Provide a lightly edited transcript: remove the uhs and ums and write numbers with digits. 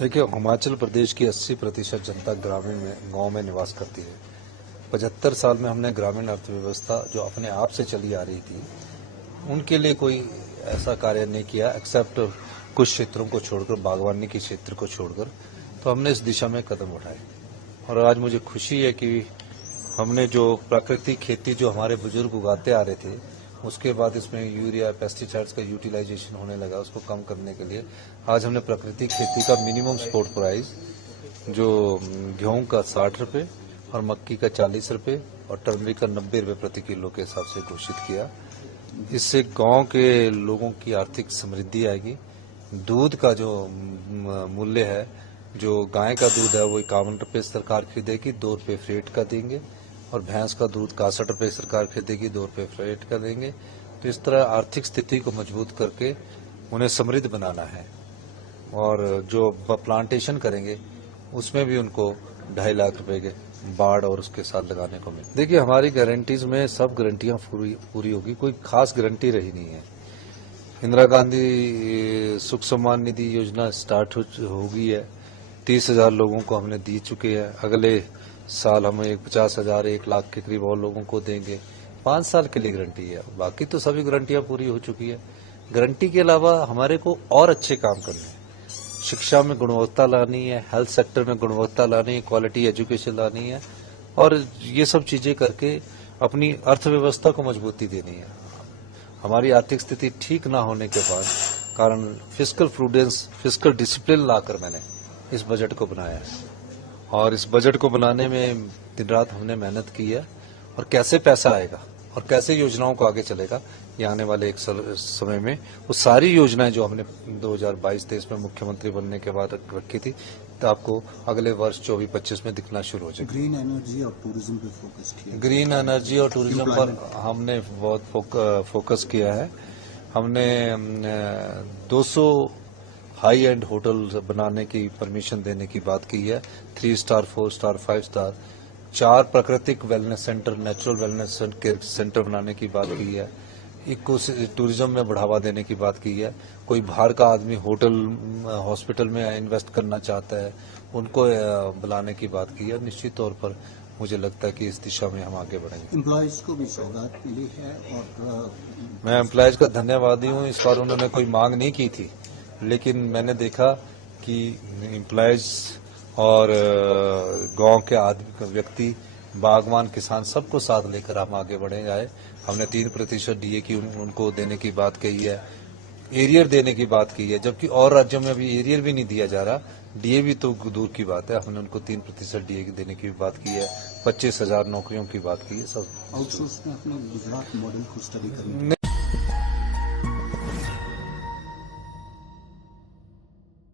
देखिए, हिमाचल प्रदेश की 80% जनता ग्रामीण में गांव में निवास करती है। 75 साल में हमने ग्रामीण अर्थव्यवस्था जो अपने आप से चली आ रही थी, उनके लिए कोई ऐसा कार्य नहीं किया एक्सेप्ट कुछ क्षेत्रों को छोड़कर, बागवानी के क्षेत्र को छोड़कर। तो हमने इस दिशा में कदम उठाए और आज मुझे खुशी है कि हमने जो प्राकृतिक खेती जो हमारे बुजुर्ग उगाते आ रहे थे, उसके बाद इसमें यूरिया पेस्टिसाइड्स का यूटिलाइजेशन होने लगा। उसको कम करने के लिए आज हमने प्राकृतिक खेती का मिनिमम सपोर्ट प्राइस जो गेहूं का 60 रुपये और मक्की का 40 रुपये और टर्मरिक का 90 रुपये प्रति किलो के हिसाब से घोषित किया। इससे गांव के लोगों की आर्थिक समृद्धि आएगी। दूध का जो मूल्य है, जो गाय का दूध है वो 51 रुपये सरकार खरीदेगी, 2 रुपये फ्रेट का देंगे, और भैंस का दूध 61 रुपये सरकार खरीदेगी, 2 रुपये फ्रेट का देंगे। तो इस तरह आर्थिक स्थिति को मजबूत करके उन्हें समृद्ध बनाना है। और जो प्लांटेशन करेंगे उसमें भी उनको 2.5 लाख रुपए के बाढ़ और उसके साथ लगाने को मिले। देखिए, हमारी गारंटीज में सब गारंटियां पूरी होगी, कोई खास गारंटी रही नहीं है। इंदिरा गांधी सुख सम्मान निधि योजना स्टार्ट हो गई है, 30,000 लोगों को हमने दी चुके हैं। अगले साल हम 50,000 1 लाख के करीब और लोगों को देंगे। 5 साल के लिए गारंटी है, बाकी तो सभी गारंटियां पूरी हो चुकी है। गारंटी के अलावा हमारे को और अच्छे काम करने हैं। शिक्षा में गुणवत्ता लानी है, हेल्थ सेक्टर में गुणवत्ता लानी है, क्वालिटी एजुकेशन लानी है, और ये सब चीजें करके अपनी अर्थव्यवस्था को मजबूती देनी है। हमारी आर्थिक स्थिति ठीक ना होने के बाद कारण फिस्कल प्रूडेंस, फिस्कल डिसिप्लिन लाकर मैंने इस बजट को बनाया है। और इस बजट को बनाने में दिन रात हमने मेहनत की है। और कैसे पैसा आएगा और कैसे योजनाओं को आगे चलेगा, ये आने वाले एक समय में वो सारी योजनाएं जो हमने 2022-23 में मुख्यमंत्री बनने के बाद रखी थी, तो आपको अगले वर्ष 24-25 में दिखना शुरू हो जाएगा। ग्रीन एनर्जी और टूरिज्म पे फोकस किया। ग्रीन एनर्जी और टूरिज्म पर हमने बहुत फोकस किया है। हमने 200 हाई एंड होटल बनाने की परमिशन देने की बात की है, 3 स्टार, 4 स्टार, 5 स्टार। 4 प्राकृतिक wellness centre, natural wellness centre बनाने की बात की है। इको टूरिज्म में बढ़ावा देने की बात की है। कोई बाहर का आदमी होटल, हॉस्पिटल में इन्वेस्ट करना चाहता है, उनको बुलाने की बात की है। निश्चित तौर पर मुझे लगता है कि इस दिशा में हम आगे बढ़ेंगे। एम्प्लॉयज को भी सौगात मिली है और मैं एम्प्लॉयज का धन्यवादी हूँ। इस बार उन्होंने कोई मांग नहीं की थी, लेकिन मैंने देखा कि एम्प्लॉयज और गांव के आदमी, व्यक्ति, बागवान, किसान सबको साथ लेकर हम आगे बढ़े जाए। हमने 3% डीए की उनको देने की बात कही है, एरियर देने की बात की है, जबकि और राज्यों में अभी एरियर भी नहीं दिया जा रहा, डीए भी तो दूर की बात है। हमने उनको 3% डीए देने की बात की है, 25,000 नौकरियों की बात की है। सब आउटसोर्स में अपने गुजरात मॉडल को स्टडी करने